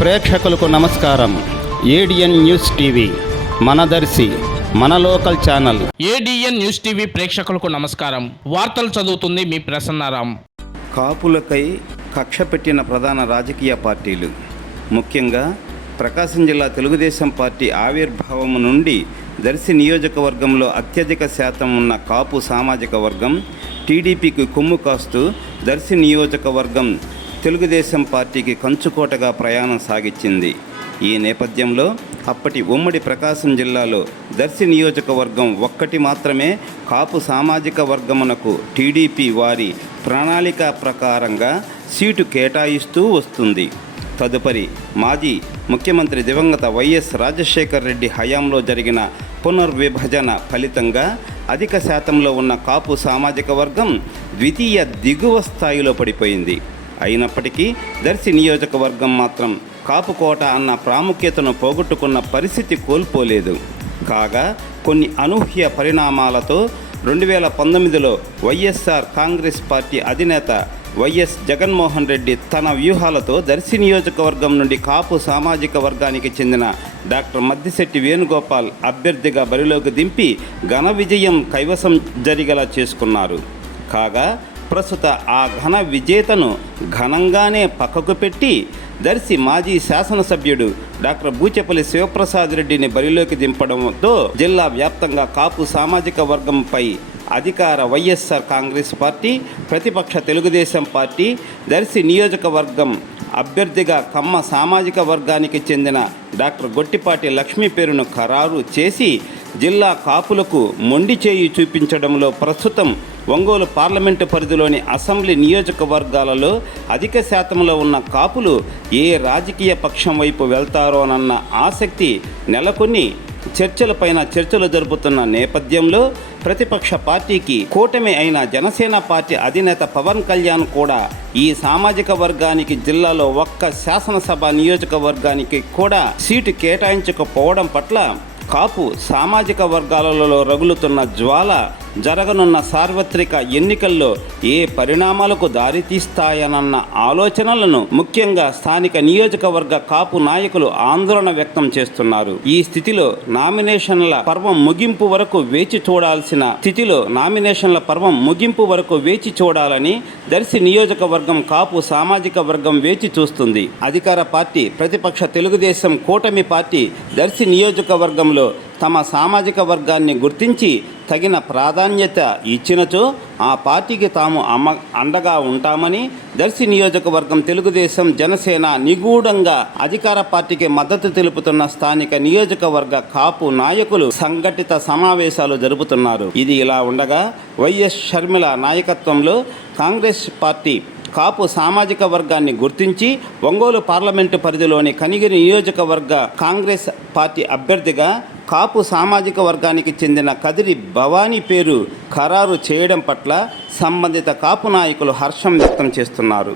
ప్రేక్షకులకు నమస్కారం. ADN news TV మనదర్శి మన local channel. ADN news TV ప్రేక్షకులకు నమస్కారం. వార్తలు చదువుతుంది మీ ప్రసన్నారాం. కాపులకై కక్ష పెట్టిన ప్రధాన రాజకీయ పార్టీలు. ముఖ్యంగా ప్రకాశం జిల్లా తెలుగుదేశం పార్టీ ఆవిర్భావం నుండి దర్శి నియోజకవర్గంలో అత్యధిక శాతం ఉన్న కాపు సామాజిక వర్గం టీడీపీకి కొమ్ము కాస్తూ దర్శి నియోజకవర్గం తెలుగుదేశం పార్టీకి కంచుకోటగా ప్రయాణం సాగించింది. ఈ నేపథ్యంలో అప్పటి ఉమ్మడి ప్రకాశం జిల్లాలో దర్శి నియోజకవర్గం ఒక్కటి మాత్రమే కాపు సామాజిక వర్గమునకు టీడీపీ వారి ప్రణాళిక ప్రకారంగా సీటు కేటాయిస్తూ వస్తుంది. తదుపరి మాజీ ముఖ్యమంత్రి దివంగత వైఎస్ రాజశేఖర్ రెడ్డి హయాంలో జరిగిన పునర్విభజన ఫలితంగా అధిక శాతంలో ఉన్న కాపు సామాజిక వర్గం ద్వితీయ దిగువ స్థాయిలో పడిపోయింది. అయినప్పటికీ దర్శి నియోజకవర్గం మాత్రం కాపుకోట అన్న ప్రాముఖ్యతను పోగొట్టుకున్న పరిస్థితి కోల్పోలేదు. కాగా కొన్ని అనూహ్య పరిణామాలతో రెండు వేల పంతొమ్మిదిలో వైఎస్ఆర్ కాంగ్రెస్ పార్టీ అధినేత వైఎస్ జగన్మోహన్ రెడ్డి తన వ్యూహాలతో దర్శి నియోజకవర్గం నుండి కాపు సామాజిక వర్గానికి చెందిన డాక్టర్ మద్దిశెట్టి వేణుగోపాల్ అభ్యర్థిగా బరిలోకి దింపి ఘన విజయం కైవసం జరిగేలా చేసుకున్నారు. కాగా ప్రస్తుత ఆ ఘన విజేతను ఘనంగానే పక్కకు పెట్టి దర్శి మాజీ శాసనసభ్యుడు డాక్టర్ బూచెపల్లి శివప్రసాద్ రెడ్డిని బరిలోకి దింపడంతో జిల్లా వ్యాప్తంగా కాపు సామాజిక వర్గంపై అధికార వైఎస్ఆర్ కాంగ్రెస్ పార్టీ ప్రతిపక్ష తెలుగుదేశం పార్టీ దర్శి నియోజకవర్గం అభ్యర్థిగా కమ్మ సామాజిక వర్గానికి చెందిన డాక్టర్ గొట్టిపాటి లక్ష్మి పేరును ఖరారు చేసి జిల్లా కాపులకు మొండి చేయి చూపించడంలో ప్రస్తుతం ఒంగోలు పార్లమెంటు పరిధిలోని అసెంబ్లీ నియోజకవర్గాలలో అధిక శాతంలో ఉన్న కాపులు ఏ రాజకీయ పక్షం వైపు వెళ్తారోనన్న ఆసక్తి నెలకొని చర్చలపైన చర్చలు జరుపుతున్న నేపథ్యంలో ప్రతిపక్ష పార్టీకి కూటమి అయిన జనసేన పార్టీ అధినేత పవన్ కళ్యాణ్ కూడా ఈ సామాజిక వర్గానికి జిల్లాలో ఒక్క శాసనసభ నియోజకవర్గానికి కూడా సీటు కేటాయించకపోవడం పట్ల కాపు సామాజిక వర్గాలలో రగులుతున్న జ్వాల జరగనున్న సార్వత్రిక ఎన్నికల్లో ఏ పరిణామాలకు దారితీస్తాయనన్న ఆలోచనలను ముఖ్యంగా స్థానిక నియోజకవర్గ కాపు నాయకులు ఆందోళన వ్యక్తం చేస్తున్నారు. ఈ స్థితిలో నామినేషన్ల పర్వం ముగింపు వరకు వేచి చూడాల్సిన స్థితిలో నామినేషన్ల పర్వం ముగింపు వరకు వేచి చూడాలని దర్శి నియోజకవర్గం కాపు సామాజిక వర్గం వేచి చూస్తుంది. అధికార పార్టీ ప్రతిపక్ష తెలుగుదేశం కూటమి పార్టీ దర్శి నియోజకవర్గంలో తమ సామాజిక వర్గాన్ని గుర్తించి తగిన ప్రాధాన్యత ఇచ్చినచో ఆ పార్టీకి తాము అమ్మ అండగా ఉంటామని దర్శి నియోజకవర్గం తెలుగుదేశం జనసేన నిగూఢంగా అధికార పార్టీకి మద్దతు తెలుపుతున్న స్థానిక నియోజకవర్గ కాపు నాయకులు సంఘటిత సమావేశాలు జరుపుతున్నారు. ఇది ఇలా ఉండగా వైఎస్ షర్మిల నాయకత్వంలో కాంగ్రెస్ పార్టీ కాపు సామాజిక వర్గాన్ని గుర్తించి ఒంగోలు పార్లమెంటు పరిధిలోని కనిగిరి నియోజకవర్గ కాంగ్రెస్ పార్టీ అభ్యర్థిగా కాపు సామాజిక వర్గానికి చెందిన కదిరి భవానీ పేరు ఖరారు చేయడం పట్ల సంబంధిత కాపు నాయకులు హర్షం వ్యక్తం చేస్తున్నారు.